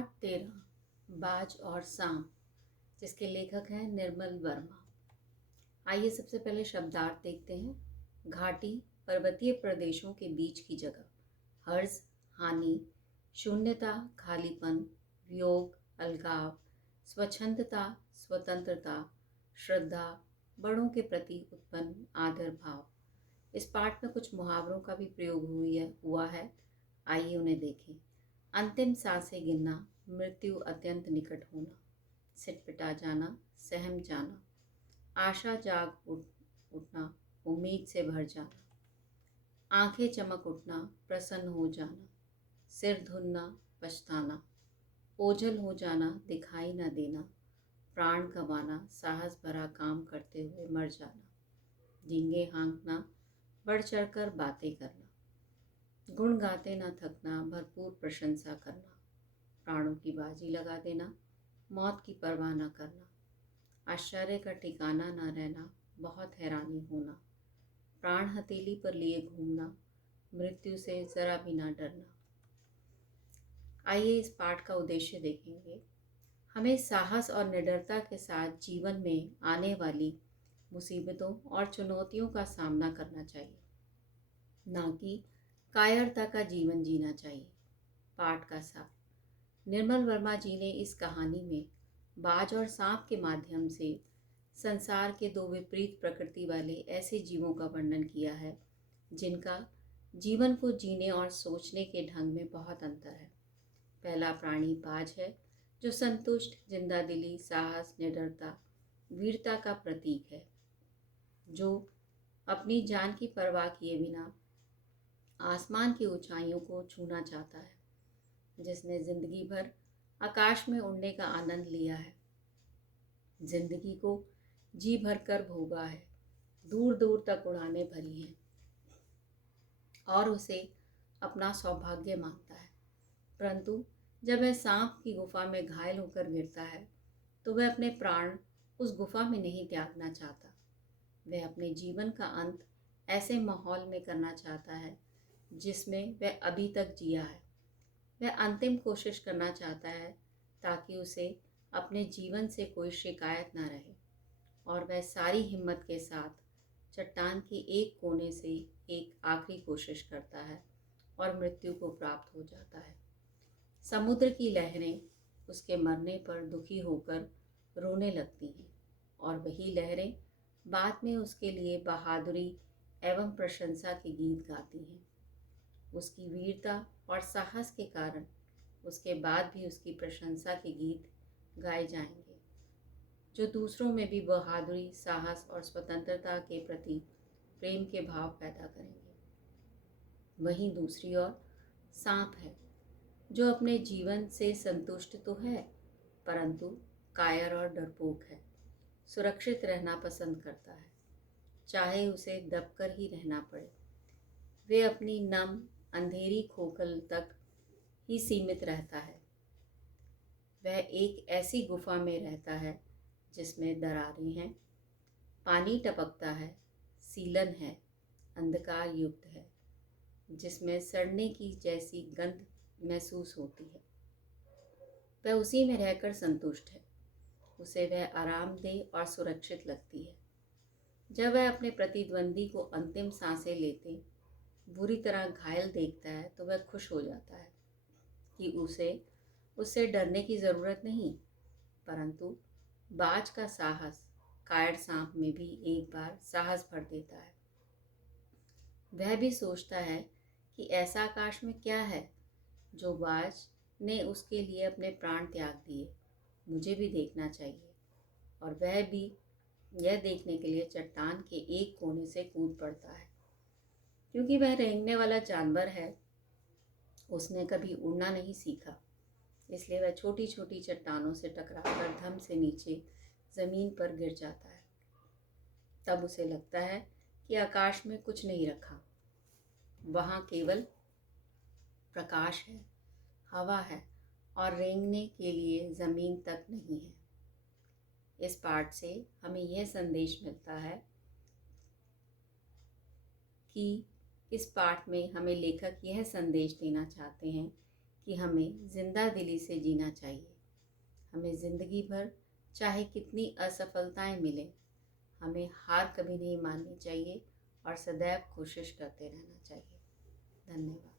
पाठ 13 बाज और सांप, जिसके लेखक हैं निर्मल वर्मा। आइए सबसे पहले शब्दार्थ देखते हैं। घाटी पर्वतीय प्रदेशों के बीच की जगह, हर्ज हानि, शून्यता खालीपन, वियोग अलगाव, स्वच्छंदता स्वतंत्रता, श्रद्धा, बड़ों के प्रति उत्पन्न आदर भाव। इस पाठ में कुछ मुहावरों का भी प्रयोग हुआ है। आइए उन्हें देखें। अंतिम सांसें गिनना, मृत्यु अत्यंत निकट होना, सिटपिटा जाना, सहम जाना, आशा जाग उठना, उम्मीद से भर जाना, आंखें चमक उठना, प्रसन्न हो जाना, सिर धुनना, पछताना, ओझल हो जाना, दिखाई न देना, प्राण गंवाना, साहस भरा काम करते हुए मर जाना, डींगे हाँकना, बढ़ चढ़कर बातें करना, गुण गाते न थकना, भरपूर प्रशंसा करना, प्राणों की बाजी लगा देना, मौत की परवाह न करना, आश्चर्य का ठिकाना न रहना, बहुत हैरानी होना, प्राण हथेली पर लिए घूमना, मृत्यु से जरा भी ना डरना। आइए इस पाठ का उद्देश्य देखेंगे। हमें साहस और निडरता के साथ जीवन में आने वाली मुसीबतों और चुनौतियों का सामना करना चाहिए, ना कि कायरता का जीवन जीना चाहिए। पाठ का सार। निर्मल वर्मा जी ने इस कहानी में बाज और सांप के माध्यम से संसार के दो विपरीत प्रकृति वाले ऐसे जीवों का वर्णन किया है जिनका जीवन को जीने और सोचने के ढंग में बहुत अंतर है। पहला प्राणी बाज है, जो संतुष्ट, जिंदादिली, साहस, निडरता, वीरता का प्रतीक है, जो अपनी जान की परवाह किए बिना आसमान की ऊंचाइयों को छूना चाहता है, जिसने जिंदगी भर आकाश में उड़ने का आनंद लिया है, जिंदगी को जी भर कर भोगा है, दूर दूर तक उड़ानें भरी हैं और उसे अपना सौभाग्य मानता है। परंतु जब वह सांप की गुफा में घायल होकर गिरता है तो वह अपने प्राण उस गुफा में नहीं त्यागना चाहता। वह अपने जीवन का अंत ऐसे माहौल में करना चाहता है जिसमें वह अभी तक जिया है। वह अंतिम कोशिश करना चाहता है ताकि उसे अपने जीवन से कोई शिकायत ना रहे, और वह सारी हिम्मत के साथ चट्टान के एक कोने से एक आखिरी कोशिश करता है और मृत्यु को प्राप्त हो जाता है। समुद्र की लहरें उसके मरने पर दुखी होकर रोने लगती हैं, और वही लहरें बाद में उसके लिए बहादुरी एवं प्रशंसा के गीत गाती हैं। उसकी वीरता और साहस के कारण उसके बाद भी उसकी प्रशंसा के गीत गाए जाएंगे, जो दूसरों में भी बहादुरी, साहस और स्वतंत्रता के प्रति प्रेम के भाव पैदा करेंगे। वहीं दूसरी ओर सांप है, जो अपने जीवन से संतुष्ट तो है परंतु कायर और डरपोक है। सुरक्षित रहना पसंद करता है, चाहे उसे दबकर ही रहना पड़े। वे अपनी नम अंधेरी खोखल तक ही सीमित रहता है। वह एक ऐसी गुफा में रहता है जिसमें दरारें हैं, पानी टपकता है, सीलन है, अंधकार युक्त है, जिसमें सड़ने की जैसी गंध महसूस होती है। वह उसी में रहकर संतुष्ट है। उसे वह आरामदेह और सुरक्षित लगती है। जब वह अपने प्रतिद्वंदी को अंतिम सांसें लेते बुरी तरह घायल देखता है तो वह खुश हो जाता है कि उससे डरने की ज़रूरत नहीं। परंतु बाज का साहस कायर सांप में भी एक बार साहस भर देता है। वह भी सोचता है कि ऐसा आकाश में क्या है जो बाज ने उसके लिए अपने प्राण त्याग दिए, मुझे भी देखना चाहिए। और वह भी यह देखने के लिए चट्टान के एक कोने से कूद पड़ता है। क्योंकि वह रेंगने वाला जानवर है, उसने कभी उड़ना नहीं सीखा, इसलिए वह छोटी छोटी चट्टानों से टकराकर धम से नीचे ज़मीन पर गिर जाता है। तब उसे लगता है कि आकाश में कुछ नहीं रखा, वहाँ केवल प्रकाश है, हवा है और रेंगने के लिए ज़मीन तक नहीं है। इस पाठ से हमें यह संदेश मिलता है कि इस पाठ में हमें लेखक यह संदेश देना चाहते हैं कि हमें जिंदा दिली से जीना चाहिए। हमें ज़िंदगी भर चाहे कितनी असफलताएं मिलें, हमें हार कभी नहीं माननी चाहिए और सदैव कोशिश करते रहना चाहिए। धन्यवाद।